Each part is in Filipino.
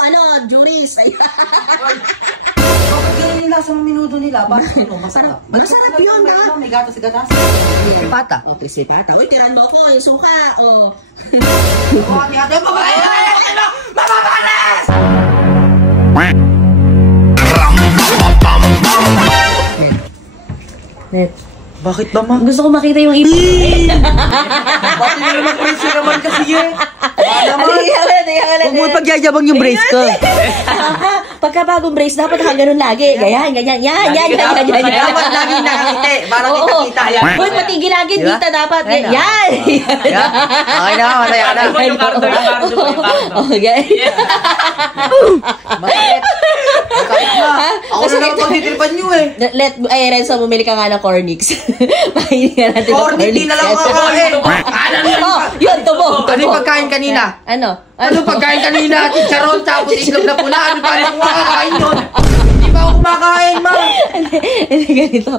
ano, juris. Bakit ganyan nila sa mga minuto nila? Bakit ano? Masarap. Masarap yun, ha? May gatas-gatas. Pata. O, pisipata. Uy, tiran mo ko, yung suka. O. Ate, mababalas! Net. Bakit ba, ma? Gusto ko makita yung ipin. Bakit nila mag-brace naman kasi eh? Huwag mo pagyayabang yung brace ko. Pagka bagong brace, dapat ganun lagi. Ganyan. Yan. Dapat laging nakakita. Para kita yan. Uy, pati gilagid dito dapat. Yan. Okay na, masaya ka na. Yung kardo. Okay. Bakit? Ako na lang pagtitripan nyo eh. Renzo, bumili ka nga ng Cornix. Mahinig nga natin ng Cornix, di na lang kakain. Yun, tubo. Ano yung pagkain kanina? Ano? Ano pagkain kanina? Chicharon, tapos islog na pula. Ano pa rin kumakain yun? Hindi pa ako kumakain, ma. Hindi, ganito.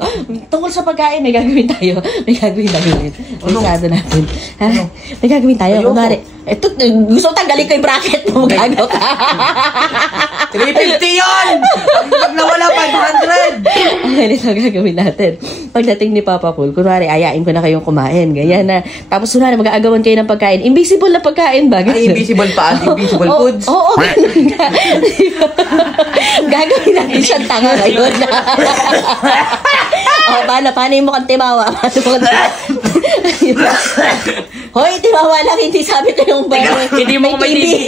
Tungkol sa pagkain, may gagawin tayo. Masyado natin. Ha? May gagawin tayo. Kunwari, ito, gusto tanggalin ko yung bracket mo. Gagaw ka. 350 yun! Pag nawala, 500! Okay, ito gagawin natin. Pagdating ni Papa Cool, kunwari, ayain ko na kayong kumain. Ganyan na. Tapos, kunwari, mag-aagawan kayo ng pagkain. Invisible na pagkain ba? Ay, invisible pa? Invisible foods? Oo, ganun ka. Gagawin natin siyang tanga ngayon. Paano yung mukhang timawa? Hoy, timawa lang, hindi sabi ko yung Hindi mo may TV.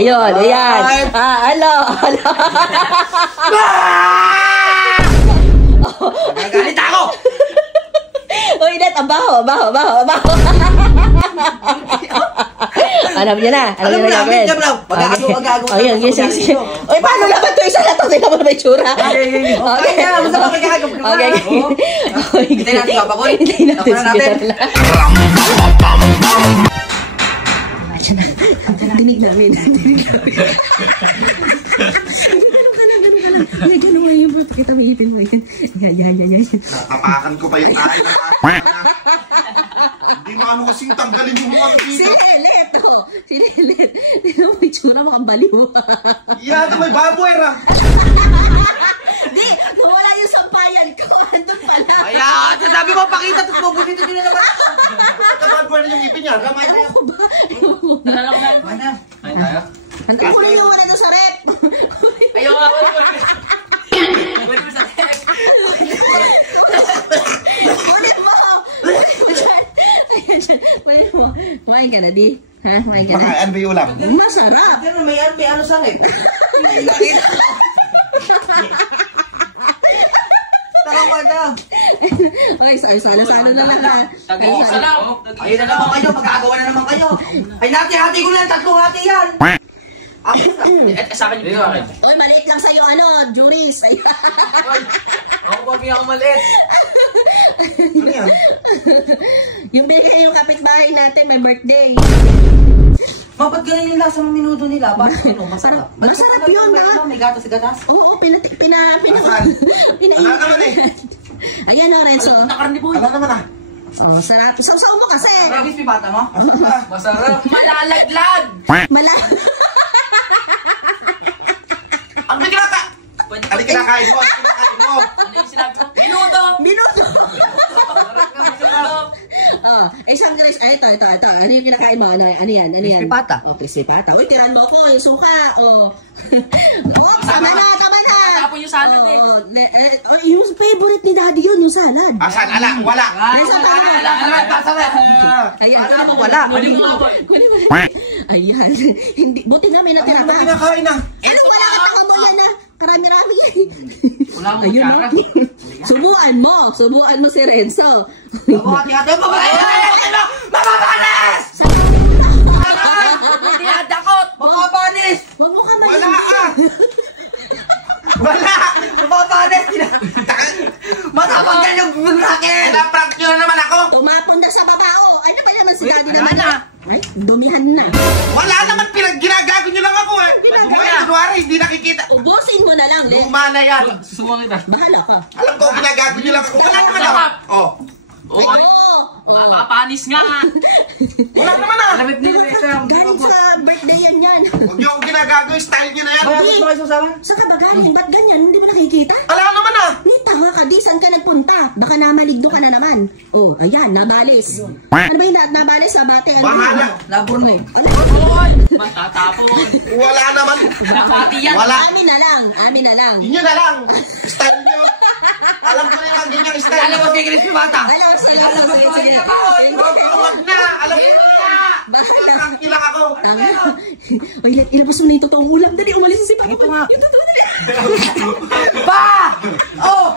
Yun, ayan. Hello. Nagalit ako! Uy, Net, ang baho. Alam niyo na. Alam mo na, medyo lang. Mag-aagaw. Ayun, sige. Uy, paano naman ito? Isa na ito. Tingnan mo na may tsura. Okay na, basta mag-aagaw. Okay. Hintayin natin, Papa Cool. Hintayin natin. Dinig namin. Ganun mo yung buto. Kita mo ipin mo yun. Yan. Natapakan ko pa yung tayo ng Hindi nga ano kasing tanggalin yung mga dito. Si Lelet. Tignan mo yung tsura mo, ang baliw. Yata may baboy ra. Di, nawala yung sampayan ko. Andun pala. Ayan, sasabi mo, pakita, tapos mabunito din na naman. Baboy na yung ipin niya. Ramay tayo. Tara lang na. Mana? Ay tayo. Hantay ko na yung wala doon sa rep. Ayaw nga. Wala mo sa rep. Kunin mo. Ayan dyan. Kunin mo. Kumain ka na, di? Ha? Kumain ka na? Makain ba yung ulam? Masarap. Pero may ano sa rin. Tara, Mana. Okay, sana na lang ha. Tag-iisa sa lang. Ayun na naman kayo, magkagawa na naman kayo. Ay, hati ko lang, 3 hati yan. Ako Sa akin yung pinakain. Oy, maliit lang sa'yo, juris. Ako pa ako maliit. Ano yan? Yung binigay yung kapitbahay natin, may birthday. Ba't ganyan yung lasa ng minuto nila? Bakit ano? Masarap. Masarap yun, ha? May gatas-gatas. Oo, Asan? Ano naman eh? Ayan na, Renzo. Nakarni po. Ano naman ah? Oh, sarap. Saw-saw mo kasi. Ragis, pipata mo? Masarap. Malalaglag. Ano ba kinaka? Ano kinakain mo? Ano kinakain mo? Ano yung sinabi ko? Minuto. Isang guys, ito. Ano yung kinakain mo? Ano yan? Pipata. Oh, pisipata. Uy, tiran mo ko, yung suka. Tama na. Tapon yung salad eh. Yung favorite ni Daddy yun, yung salad. Asan? Ala, wala. Ayan. Alam mo, wala. Kunin mo nga po. Ayan. Buti na may natira Ano pa. kinakain ah? Wala ka tanga mo yan, ha? Karami-rami yan. Wala akong Ayun, magkakas. Subuan mo si Renzo. Hati-hati. Mababalas! Hindi nadakot. Mababalis! Huwag mo ka Wala ah! Wala! Mababalis! Matapagkan yung bracket! Pinaprank nyo na naman ako! Tumapon na sa babao. Ano ba naman si Daddy naman? Ay, dumihan na. Wala naman ginagago nyo lang ako eh! Kunwari, hindi nakikita. Ubusin mo na lang, Le. Luma na yan! Susumo kita. Bahala ka. Alam ko, ginagago nyo lang ako. Wala naman ako! Oh! Oo. Papanis nga. Wala naman ah! Lamit nila. Galing Huwag niyo akong ginagago, style niyo na yan. Kaya gusto kayo susawan? Saan ka ba galing? Ba't ganyan? Hindi mo nakikita? Ala naman ah. Ni, tama ka. Di, saan ka nagpunta? Baka namaligdo ka na naman. Oh, ayan, nabalis. Ano ba yung nabalis? Nabate? Ano Bahala. Labor na eh. Matatapon. Wala naman. Nakati yan. Wala. Amin na lang. Amin na lang. Inyo na lang. Style niyo. Alam ko na yung ganyang style Alam niyo. mo kay Chris Bata? Alam, sige. Sige. Huwag na. Alam ko na. Nakakangki lang ako. Uy, ilabas mo na yung totoong ulam. Dali, umalis na si Papa. Ito nga. Yung totoo, dali. Pa! Oh!